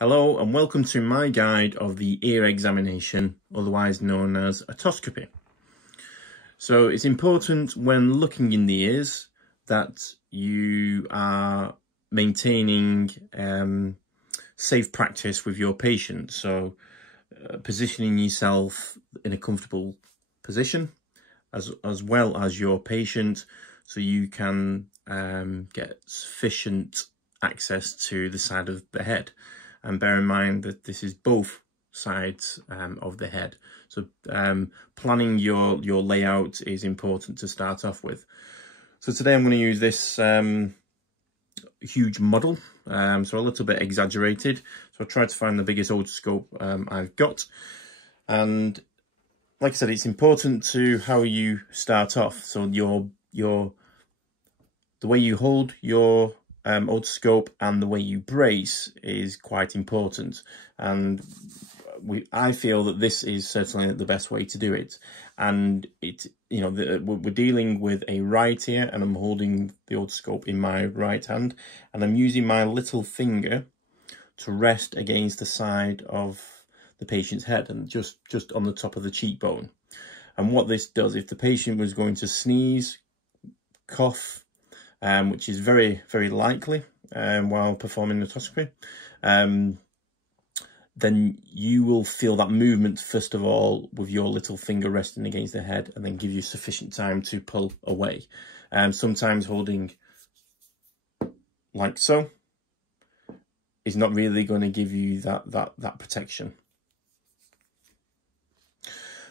Hello and welcome to my guide of the ear examination, otherwise known as otoscopy. So it's important when looking in the ears that you are maintaining safe practice with your patient. So positioning yourself in a comfortable position as well as your patient, so you can get sufficient access to the side of the head. And bear in mind that this is both sides of the head. So planning your layout is important to start off with. So today I'm going to use this huge model, so a little bit exaggerated. So I tried to find the biggest otoscope I've got. And like I said, it's important to how you start off. So the way you hold your otoscope and the way you brace is quite important, and I feel that this is certainly the best way to do it. And we're dealing with a right ear, and I'm holding the otoscope in my right hand, and I'm using my little finger to rest against the side of the patient's head and just on the top of the cheekbone. And what this does, if the patient was going to sneeze, cough, which is very, very likely while performing otoscopy, then you will feel that movement first of all with your little finger resting against the head, and then give you sufficient time to pull away. Sometimes holding like so is not really going to give you that protection.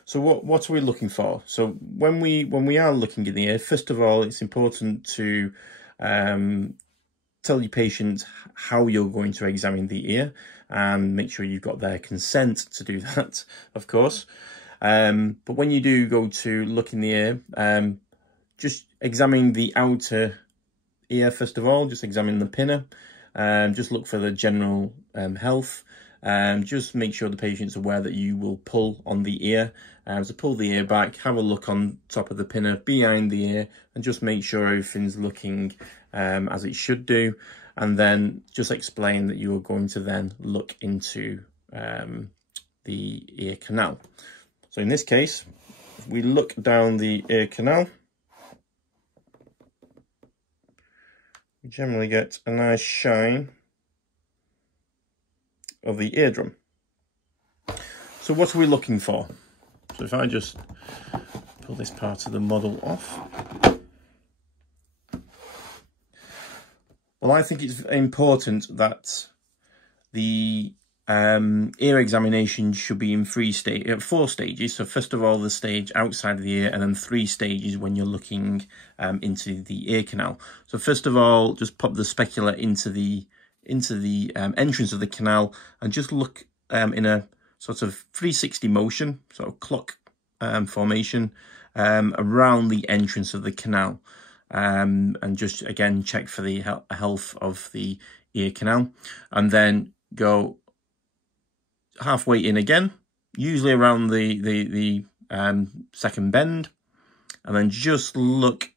So what are we looking for? So when we are looking in the ear, first of all, it's important to tell your patient how you're going to examine the ear, and make sure you've got their consent to do that, of course. But when you do go to look in the ear, just examine the outer ear first of all. Just examine the pinna. Just look for the general health. Just make sure the patient's aware that you will pull on the ear. So pull the ear back, have a look on top of the pinna, behind the ear, and just make sure everything's looking as it should do. And then just explain that you are going to then look into the ear canal. So in this case, if we look down the ear canal, we generally get a nice shine of the eardrum. So what are we looking for? So if I just pull this part of the model off. Well, I think it's important that the ear examination should be in four stages. So first of all, the stage outside of the ear, and then 3 stages when you're looking into the ear canal. So first of all, just pop the specular into the entrance of the canal, and just look in a sort of 360 motion, sort of clock formation around the entrance of the canal, and just again check for the health of the ear canal, and then go halfway in again, usually around the second bend, and then just look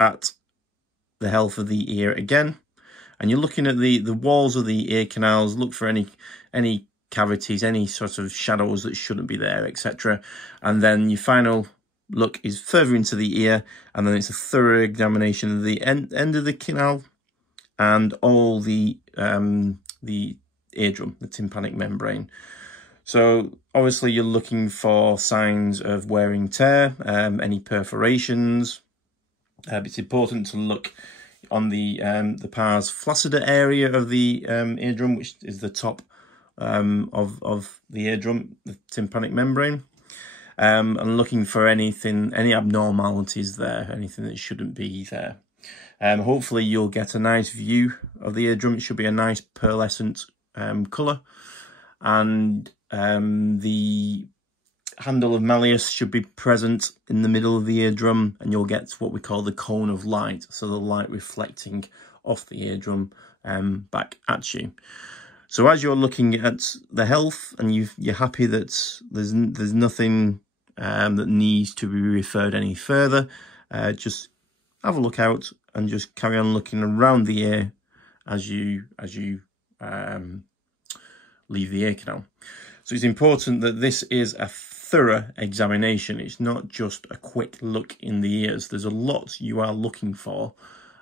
at the health of the ear again. And you're looking at the walls of the ear canals. Look for any cavities, any sort of shadows that shouldn't be there, etc. And then your final look is further into the ear, and then it's a thorough examination of the end of the canal and all the eardrum, the tympanic membrane. So obviously you're looking for signs of wear and tear, any perforations. It's important to look on the pars flaccida area of the eardrum, which is the top of the eardrum, the tympanic membrane, and looking for any abnormalities there, anything that shouldn't be there. Hopefully you'll get a nice view of the eardrum. It should be a nice pearlescent colour, and the handle of malleus should be present in the middle of the eardrum, and you'll get what we call the cone of light, so the light reflecting off the eardrum back at you. So as you're looking at the health, and you're happy that there's nothing that needs to be referred any further, just have a look out and just carry on looking around the ear as you leave the ear canal. So it's important that this is a thorough examination. It's not just a quick look in the ears. There's a lot you are looking for.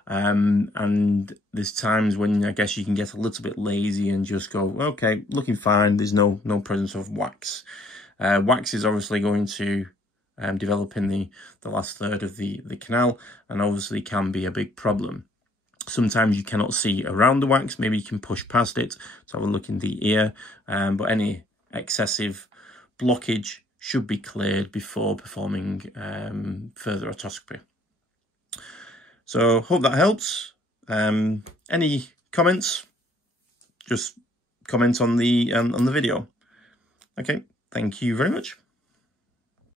And there's times when I guess you can get a little bit lazy and just go, okay, looking fine. There's no presence of wax. Wax is obviously going to develop in the last third of the canal, and obviously can be a big problem. Sometimes you cannot see around the wax. Maybe you can push past it to have a look in the ear, but any excessive blockage should be cleared before performing further otoscopy. So hope that helps. Any comments? Just comment on the video. Okay, thank you very much.